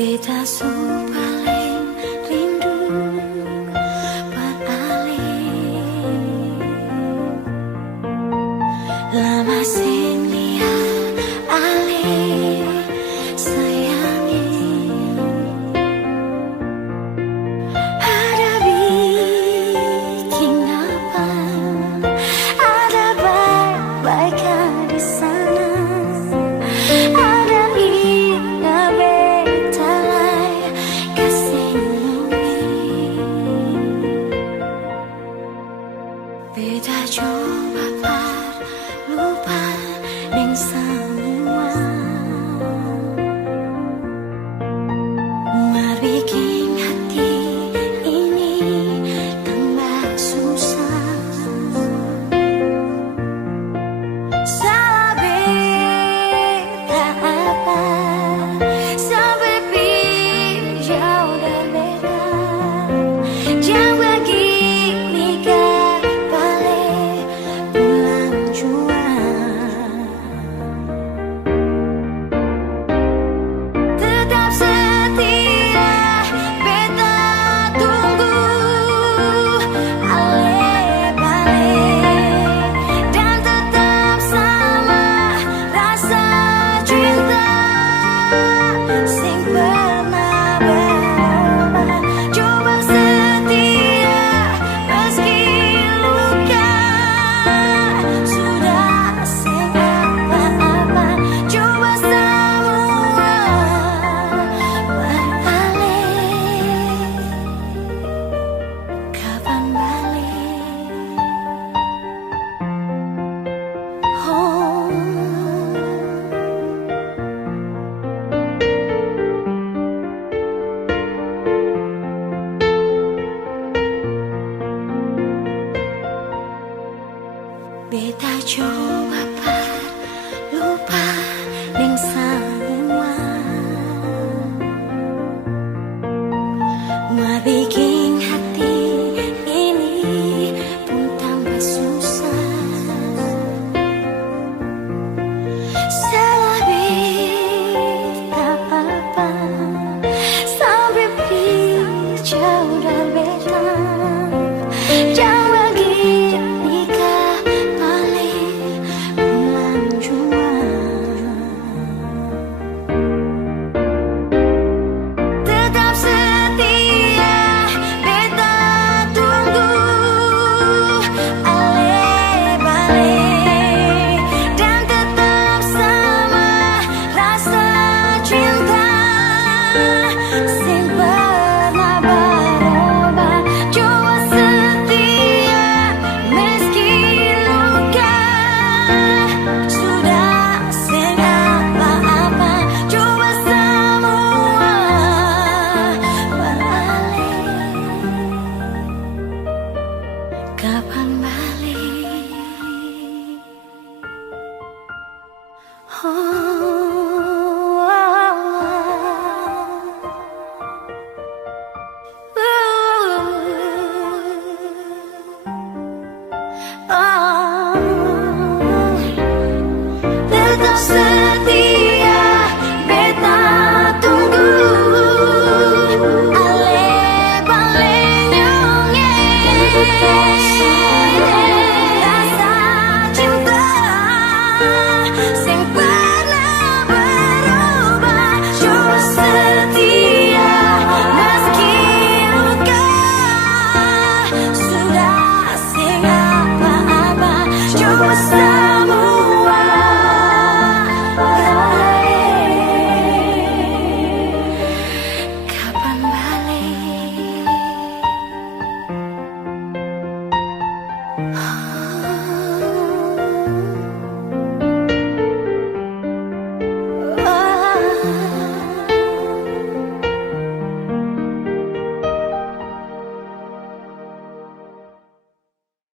Beta su paling rindu beralih lama sing lihat alih sayangi ada bikin apa ada baik-baik di sana ada indah beta lai kasih beta coba lupa dengan semua bikin hati ini tambah susah. Salah beta apa sampai jauh dari beta. Jangan begini kah balik pulang jua. Tetap setia beta tunggu ale balik dan tetap sama rasa cinta sing pernah berubah. Coba setia meski luka sudah sing apa-apa. Coba semua beralih. Kapan balik? Oh. Beta coba lupa dengan semua bikin hati ini pun tambah susah. Salah beta apa sampai jauh dari beta. Jangan begini kah balik pulang jua. Tetap setia beta tunggu ale balik dan tetap sama rasa cinta sing pernah berubah. Coba setia meski luka sudah sing apa-apa. Coba semua beralih. Kapan balik? Tetap setia beta tunggu ale balik rasa cinta sing